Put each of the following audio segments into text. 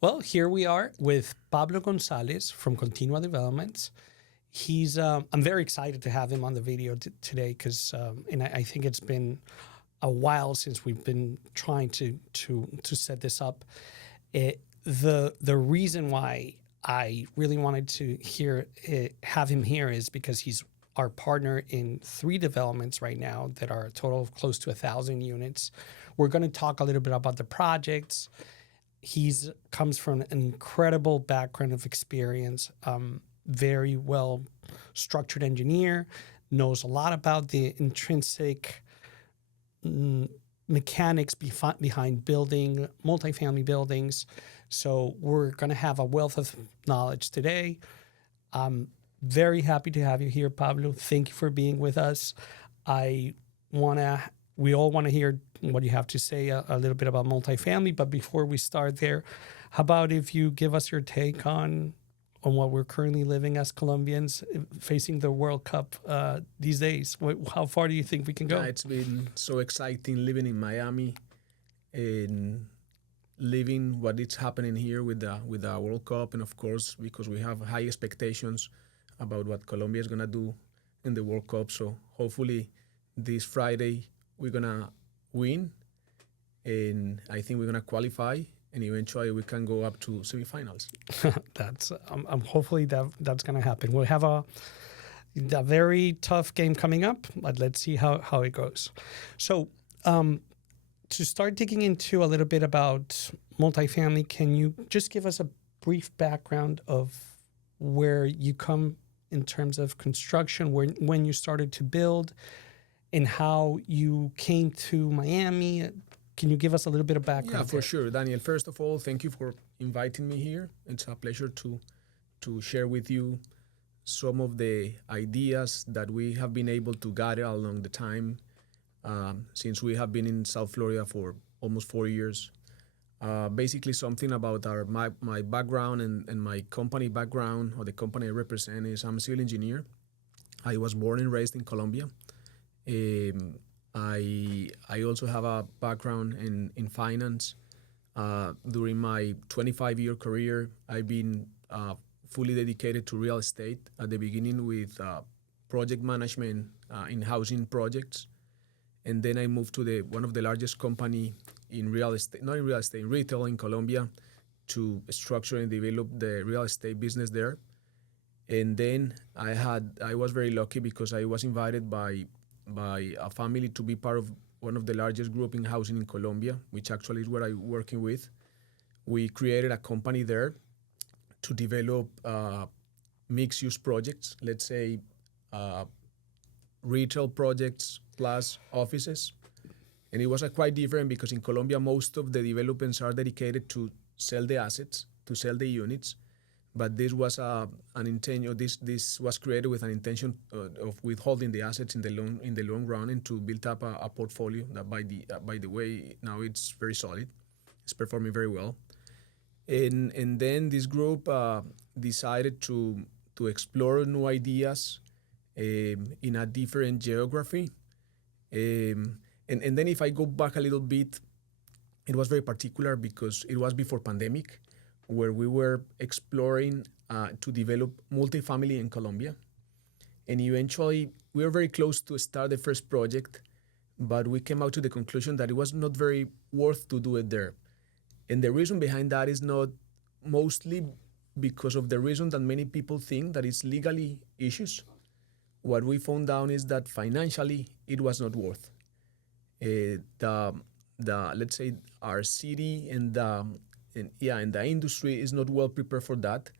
Well, here we are with Pablo Gonzalez from Continua Developments. I'm very excited to have him on the video today because, and I think it's been a while since we've been trying to set this up. The reason why I really wanted to have him here is because he's our partner in 3 developments right now that are a total of close to 1,000 units. We're going to talk a little bit about the projects. Comes from an incredible background of experience, very well structured engineer, knows a lot about the intrinsic mechanics behind building multifamily buildings. So we're going to have a wealth of knowledge today. I'm very happy to have you here, Pablo. Thank you for being with us. We all want to hear what you have to say a little bit about multifamily. But before we start there, how about if you give us your take on what we're currently living as Colombians facing the World Cup these days? How far do you think we can go? Yeah, it's been so exciting living in Miami and living what is happening here with the World Cup, and of course because we have high expectations about what Colombia is gonna do in the World Cup. So hopefully this Friday we're gonna win, and I think we're gonna qualify, and eventually we can go up to semifinals. Hopefully that's gonna happen. We'll have a very tough game coming up, but let's see how it goes. So to start digging into a little bit about multifamily, can you just give us a brief background of where you come in terms of construction, when you started to build, and how you came to Miami? Can you give us a little bit of background? Yeah, for sure, Daniel. First of all, thank you for inviting me here. It's a pleasure to share with you some of the ideas that we have been able to gather along the time since we have been in South Florida for almost 4 years. Basically, something about my background and my company background, or the company I represent, is I'm a civil engineer. I was born and raised in Colombia. I also have a background in finance. During my 25-year career, I've been fully dedicated to real estate, at the beginning with project management in housing projects. And then I moved to one of the largest company in real estate, not in real estate, in retail in Colombia, to structure and develop the real estate business there. And then I was very lucky because I was invited by a family to be part of one of the largest group in housing in Colombia, which actually is what I'm working with. We created a company there to develop mixed-use projects, let's say retail projects plus offices. And it was quite different because in Colombia, most of the developments are dedicated to sell the assets, to sell the units. But this was an intention. This was created with an intention of withholding the assets in the long run, and to build up a portfolio that, by the way, now it's very solid. It's performing very well. And then this group decided to explore new ideas in a different geography. And then if I go back a little bit, it was very particular because it was before pandemic, where we were exploring to develop multifamily in Colombia. And eventually, we were very close to start the first project, but we came out to the conclusion that it was not very worth to do it there. And the reason behind that is not mostly because of the reason that many people think, that it's legally issues. What we found out is that financially, it was not worth. Let's say our city and the industry is not well prepared for that.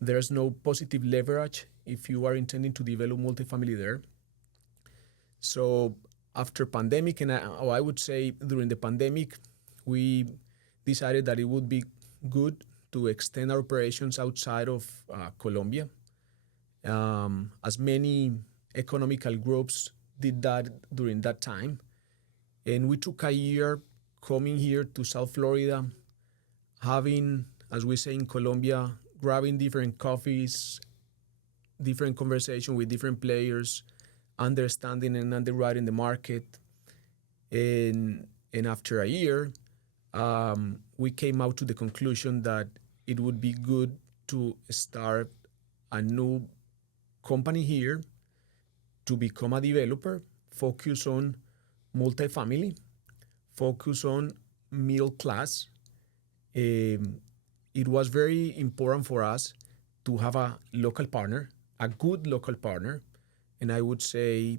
There's no positive leverage if you are intending to develop multifamily there. So after pandemic, I would say during the pandemic, we decided that it would be good to extend our operations outside of Colombia. As many economical groups did that during that time. And we took a year coming here to South Florida, having, as we say in Colombia, grabbing different coffees, different conversation with different players, understanding and underwriting the market. And after a year, we came out to the conclusion that it would be good to start a new company here to become a developer, focus on multifamily, focus on middle class. It was very important for us to have a local partner, a good local partner, and I would say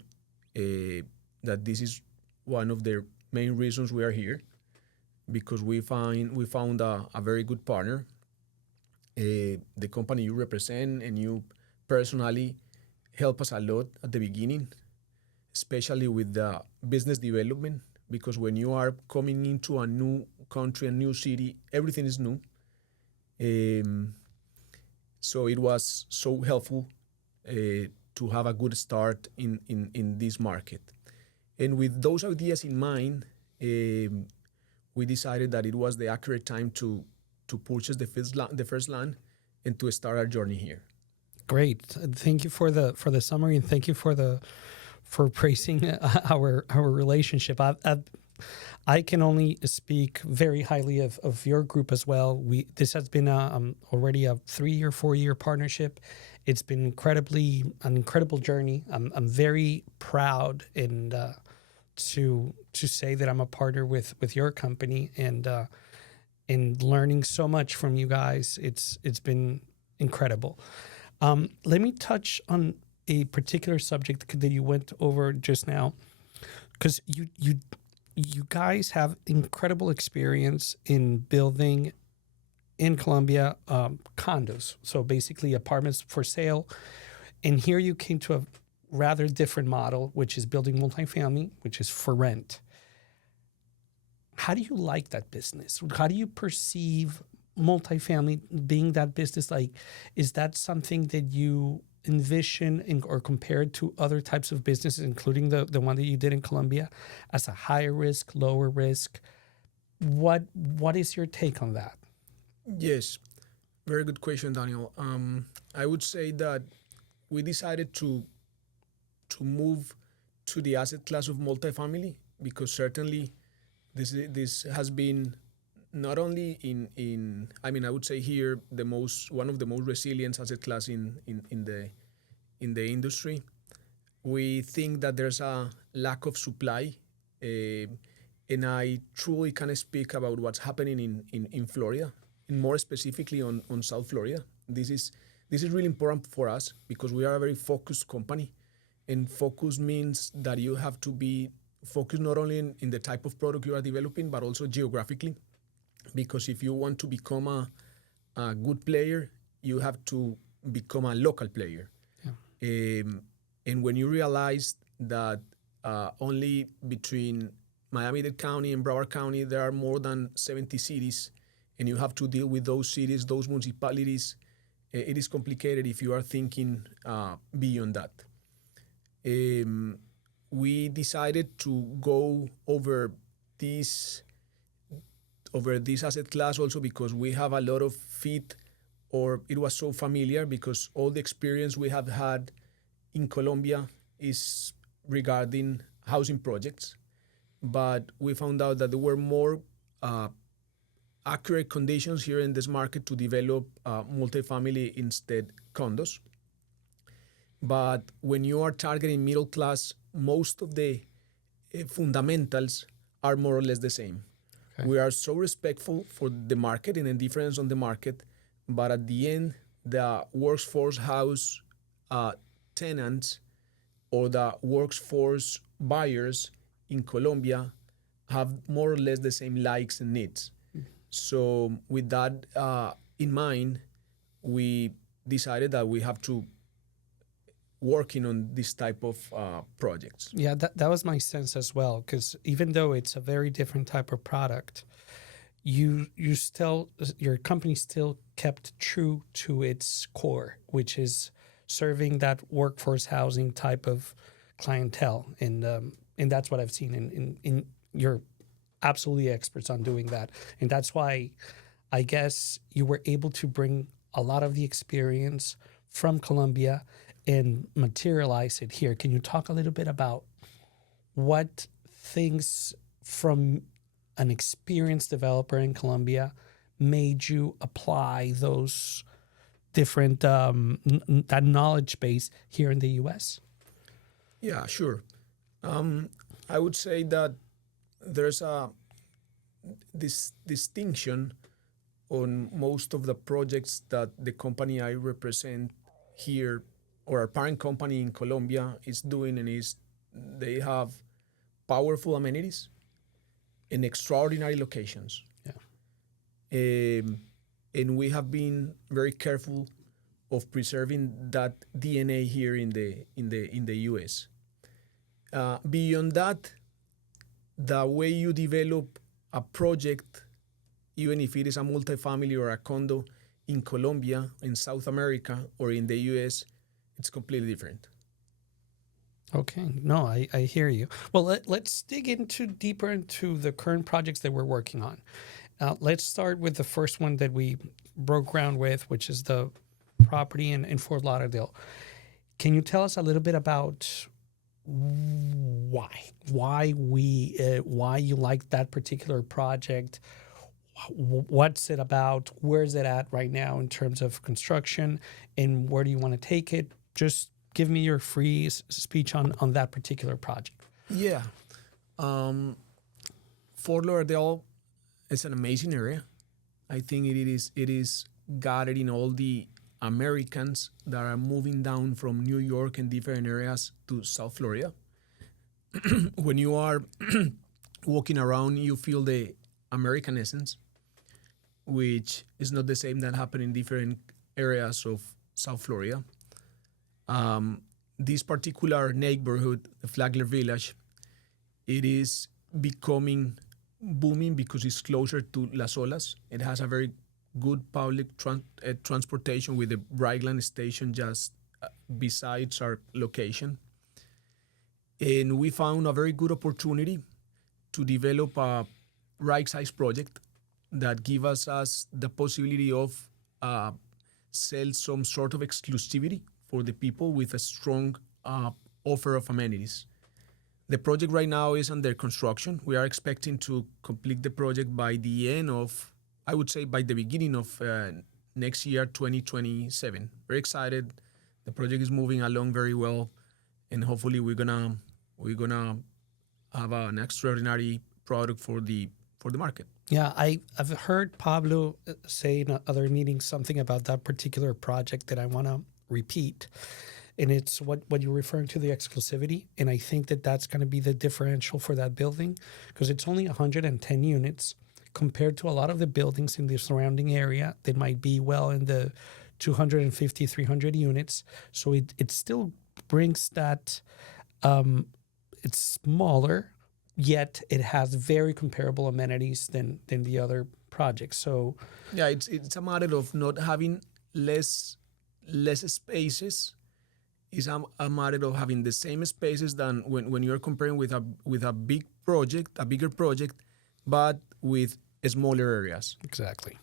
that this is one of the main reasons we are here, because we found a very good partner. The company you represent and you personally help us a lot at the beginning, especially with the business development, because when you are coming into a new country, a new city, everything is new. So it was so helpful to have a good start in this market. And with those ideas in mind, we decided that it was the accurate time to purchase the first land and to start our journey here. Great. Thank you for the summary, and thank you for praising our relationship. I can only speak very highly of your group as well. This has been already a 3-year, 4-year partnership. It's been an incredible journey. I'm very proud and to say that I'm a partner with your company and learning so much from you guys. It's been incredible. Let me touch on a particular subject that you went over just now, because you guys have incredible experience in building in Colombia condos, so basically apartments for sale. And here you came to a rather different model, which is building multifamily, which is for rent. How do you like that business? How do you perceive multifamily being that business? Like, is that something that you envision or compared to other types of businesses, including the one that you did in Colombia, as a higher risk, lower risk? What is your take on that? Yes, very good question, Daniel. I would say that we decided to move to the asset class of multifamily because certainly this has been not only in I would say here one of the most resilient asset class in the industry. We think that there's a lack of supply, and I truly can speak about what's happening in Florida, and more specifically on South Florida. This is really important for us because we are a very focused company, and focus means that you have to be focused not only in the type of product you are developing, but also geographically. Because if you want to become a good player, you have to become a local player. Yeah. And when you realize that only between Miami-Dade County and Broward County, there are more than 70 cities, and you have to deal with those cities, those municipalities, it is complicated if you are thinking beyond that. We decided to go over this asset class also because we have a lot of fit, or it was so familiar because all the experience we have had in Colombia is regarding housing projects. But we found out that there were more accurate conditions here in this market to develop multifamily instead condos. But when you are targeting middle class, most of the fundamentals are more or less the same. Okay. We are so respectful for the market and the difference on the market, but at the end, the workforce house tenants or the workforce buyers in Colombia have more or less the same likes and needs. So with that in mind, we decided that we have to working on this type of projects. Yeah, that was my sense as well, because even though it's a very different type of product, your company still kept true to its core, which is serving that workforce housing type of clientele, and that's what I've seen in you're absolutely experts on doing that, and that's why I guess you were able to bring a lot of the experience from Colombia and materialize it here. Can you talk a little bit about what things from an experienced developer in Colombia made you apply those different that knowledge base here in the U.S.? Yeah, sure. I would say that there's this distinction on most of the projects that the company I represent here, or our parent company in Colombia, is doing, and is they have powerful amenities in extraordinary locations. Yeah. And we have been very careful of preserving that DNA here in the US. Beyond that, the way you develop a project, even if it is a multifamily or a condo in Colombia, in South America, or in the US, it's completely different. Okay, no, I hear you. Well, let's dig deeper into the current projects that we're working on. Let's start with the first one that we broke ground with, which is the property in Fort Lauderdale. Can you tell us a little bit about why you like that particular project? What's it about? Where is it at right now in terms of construction, and where do you want to take it? Just give me your free speech on that particular project. Yeah. Fort Lauderdale is an amazing area. I think it is gathering all the Americans that are moving down from New York and different areas to South Florida. When you are walking around, you feel the American essence, which is not the same that happen in different areas of South Florida. This particular neighborhood, the Flagler Village, it is becoming booming because it's closer to Las Olas. It has a very good public transportation with the Brightline station just besides our location. And we found a very good opportunity to develop a right-size project that give us the possibility of sell some sort of exclusivity for the people with a strong offer of amenities. The project right now is under construction. We are expecting to complete the project by the end of, I would say by the beginning of next year, 2027. Very excited. The project is moving along very well, and hopefully we're gonna have an extraordinary product for the market. Yeah, I've heard Pablo say in other meetings something about that particular project that I want to repeat. And it's what you're referring to, the exclusivity. And I think that's going to be the differential for that building, because it's only 110 units compared to a lot of the buildings in the surrounding area that might be well in the 250, 300 units. So it still brings that, it's smaller, yet it has very comparable amenities than the other projects. So yeah, it's a matter of not having less spaces. It's a matter of having the same spaces than when you're comparing with a big project, a bigger project, but with smaller areas. Exactly.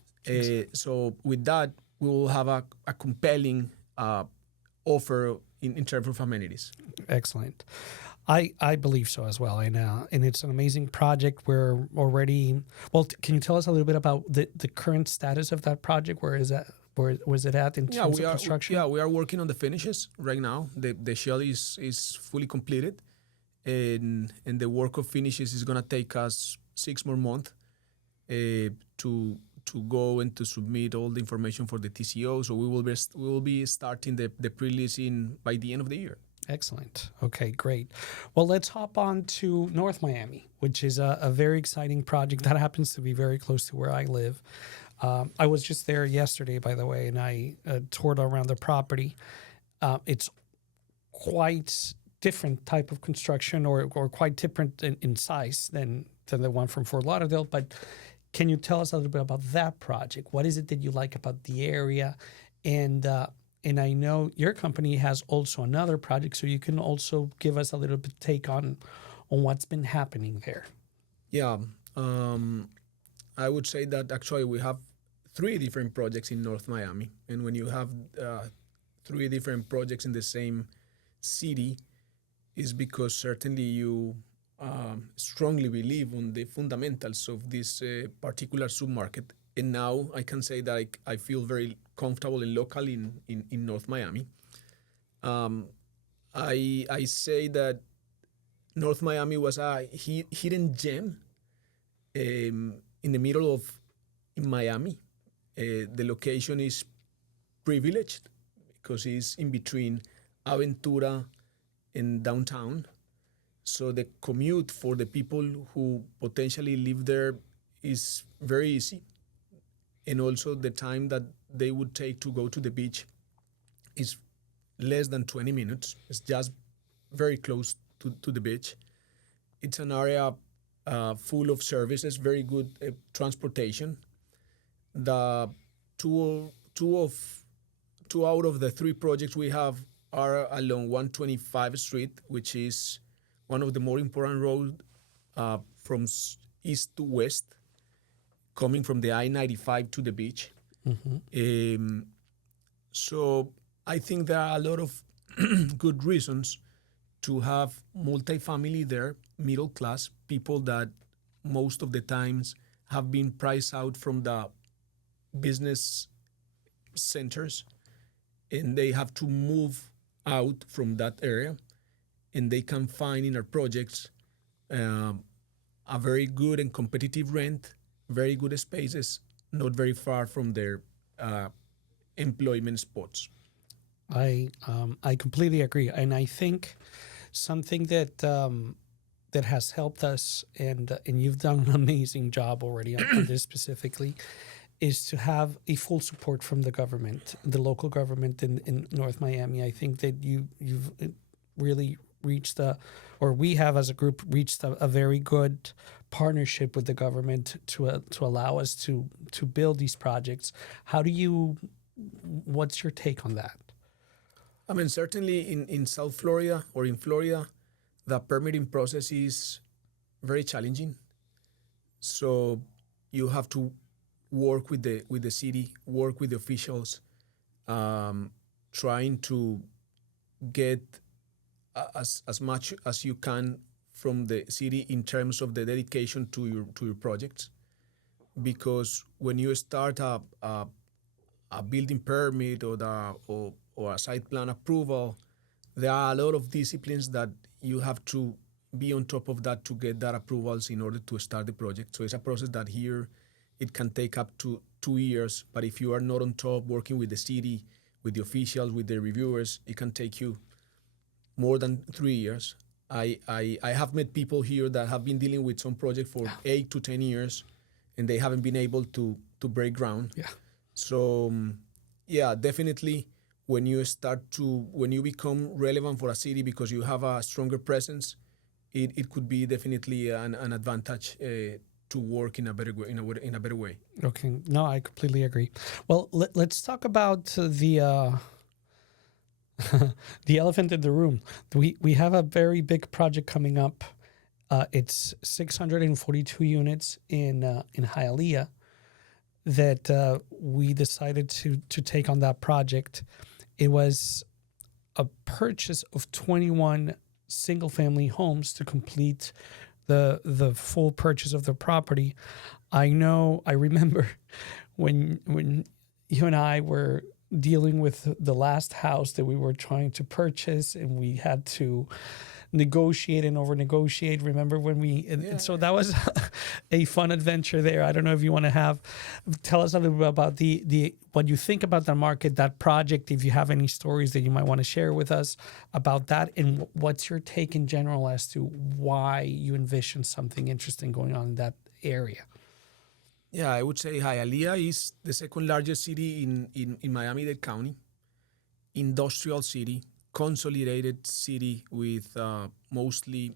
So with that, we will have a compelling offer in terms of amenities. Excellent. I believe so as well. And it's an amazing project. We're already, well, can you tell us a little bit about the current status of that project? Where was it at in terms of construction? We are working on the finishes right now. The shell is fully completed, and the work of finishes is going to take us 6 more months to go and to submit all the information for the TCO. So we will be starting the pre-leasing by the end of the year. Excellent. Okay, great. Well, let's hop on to North Miami, which is a very exciting project that happens to be very close to where I live. I was just there yesterday, by the way, and I toured around the property. It's quite different type of construction, or quite different in size than the one from Fort Lauderdale. But can you tell us a little bit about that project? What is it that you like about the area? And I know your company has also another project, so you can also give us a little bit take on what's been happening there. Yeah, I would say that actually we have 3 different projects in North Miami. And when you have 3 different projects in the same city, is because certainly you strongly believe on the fundamentals of this particular submarket. and now I can say that I feel very comfortable and local in North Miami. I say that North Miami was a hidden gem in the middle of Miami. The location is privileged because it's in between Aventura and downtown. So the commute for the people who potentially live there is very easy. And also the time that they would take to go to the beach is less than 20 minutes. It's just very close to the beach. It's an area full of services, very good transportation. The two out of the three projects we have are along 125th Street, which is one of the more important roads from east to west, coming from the I-95 to the beach. So I think there are a lot of good reasons to have multifamily there, middle class, people that most of the times have been priced out from the business centers, and they have to move out from that area, and they can find in our projects a very good and competitive rent, very good spaces, not very far from their employment spots. I completely agree, and I think something that that has helped us, and you've done an amazing job already on this specifically, is to have a full support from the government, the local government in North Miami. I think that you've really reached or we have as a group reached a very good partnership with the government to allow us to build these projects. What's your take on that? I mean, certainly in South Florida or in Florida, the permitting process is very challenging. So you have to work with the city, work with the officials, trying to get as much as you can from the city in terms of the dedication to your projects. Because when you start a building permit or a site plan approval, there are a lot of disciplines that you have to be on top of that to get that approvals in order to start the project. So it's a process that here it can take up to 2 years, but if you are not on top working with the city, with the officials, with the reviewers, it can take you more than 3 years. I have met people here that have been dealing with some project for 8 to 10 years, and they haven't been able to break ground. Yeah. So yeah, definitely when you become relevant for a city because you have a stronger presence, it could be definitely an advantage to work in a better way. Okay. No, I completely agree. Well, let's talk about the the elephant in the room. We have a very big project coming up. It's 642 units in Hialeah that we decided to take on that project. It was a purchase of 21 single-family homes to complete the full purchase of the property. I remember when you and I were dealing with the last house that we were trying to purchase, and we had to negotiate and over negotiate. Remember when and so that was a fun adventure there. I don't know if you want to tell us a little bit about the what you think about the market, that project, if you have any stories that you might want to share with us about that, and what's your take in general as to why you envision something interesting going on in that area. Yeah, I would say Hialeah is the second largest city in Miami-Dade County, industrial city, consolidated city with mostly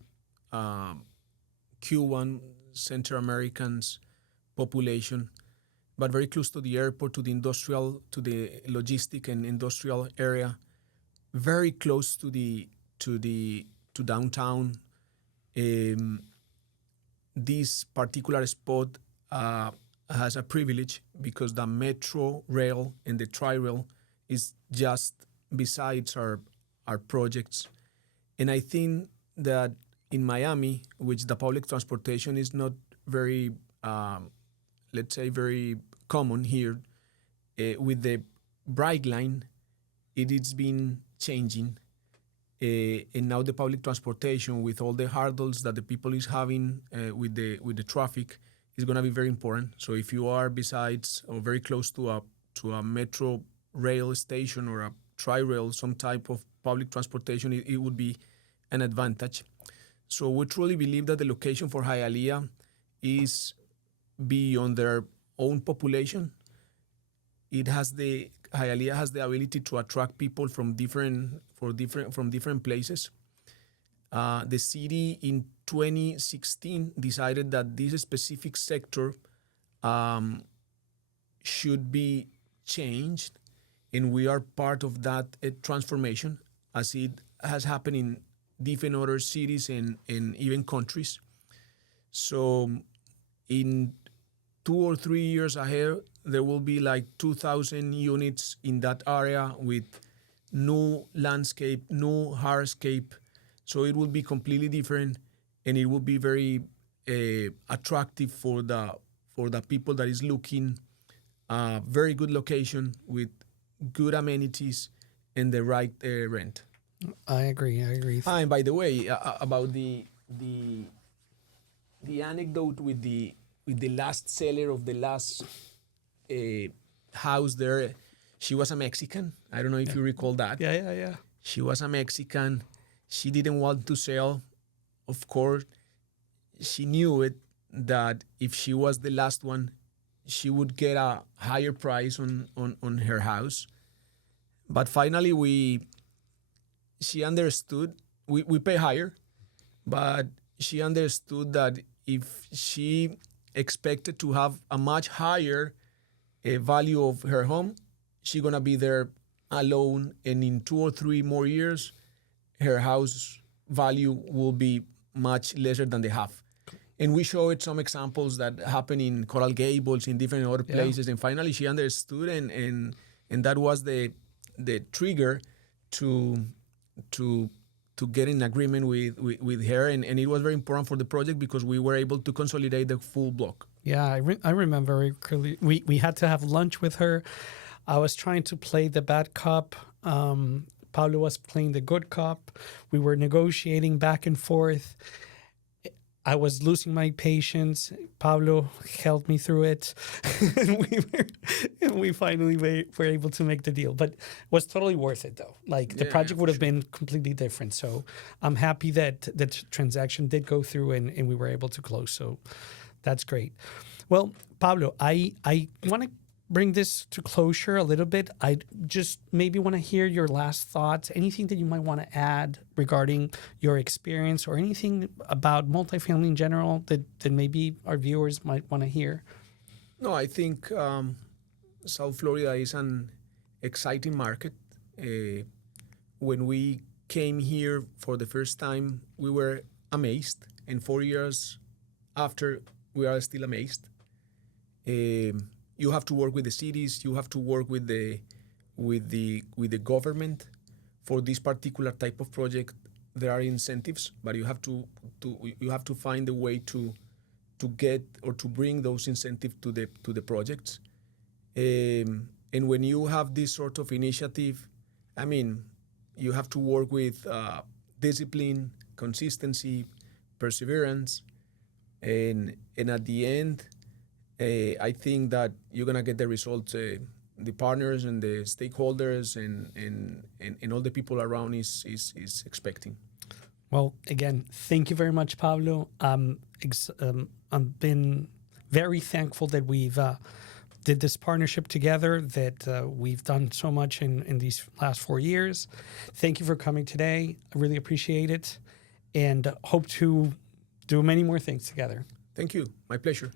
Cuban, Central Americans population, but very close to the airport, to the logistic and industrial area, very close to downtown. This particular spot has a privilege because the metro rail and the tri-rail is just besides our projects. And I think that in Miami, which the public transportation is not very, let's say, very common here. With the bright line, it has been changing. And now the public transportation, with all the hurdles that the people is having with the traffic, is going to be very important. So if you are besides or very close to a metro rail station or a tri-rail, some type of public transportation, it would be an advantage. So we truly believe that the location for Hialeah is beyond their own population. Hialeah has the ability to attract people from different places. The city in 2016 decided that this specific sector should be changed, and we are part of that transformation, as it has happened in different other cities and even countries. So in 2 or 3 years ahead, there will be like 2,000 units in that area with new landscape, new hardscape. So it will be completely different, and it will be very attractive for the people that is looking very good location with good amenities and the right rent. I agree. And by the way, about the anecdote with the last seller of the last house there, she was a Mexican. I don't know if you recall that. Yeah. She was a Mexican. She didn't want to sell. Of course, she knew it, that if she was the last one, she would get a higher price on her house. But finally, she understood. We pay higher, but she understood that if she expected to have a much higher value of her home, she's gonna be there alone, and in 2 or 3 more years, her house value will be much lesser than the half. And we showed some examples that happen in Coral Gables, in different other places, and finally she understood, and that was the trigger to get in agreement with her, and it was very important for the project because we were able to consolidate the full block. Yeah, I remember very clearly. We had to have lunch with her. I was trying to play the bad cop. Pablo was playing the good cop. We were negotiating back and forth. I was losing my patience. Pablo helped me through it. and we finally were able to make the deal. But it was totally worth it, though. The project would have been completely different. So I'm happy that the transaction did go through and we were able to close. So that's great. Well, Pablo, I want to bring this to closure a little bit. I just maybe want to hear your last thoughts, anything that you might want to add regarding your experience or anything about multifamily in general that maybe our viewers might want to hear. No, I think South Florida is an exciting market. When we came here for the first time, we were amazed, and 4 years after, we are still amazed. You have to work with the cities. You have to work with the government for this particular type of project. There are incentives, but you have to find a way to get or to bring those incentives to the projects. And when you have this sort of initiative, I mean, you have to work with discipline, consistency, perseverance, and at the end, I think that you're gonna get the results. The partners and the stakeholders and all the people around is expecting. Well, again, thank you very much, Pablo. I've been very thankful that we've did this partnership together, that we've done so much in these last 4 years. Thank you for coming today. I really appreciate it, and hope to do many more things together. Thank you. My pleasure.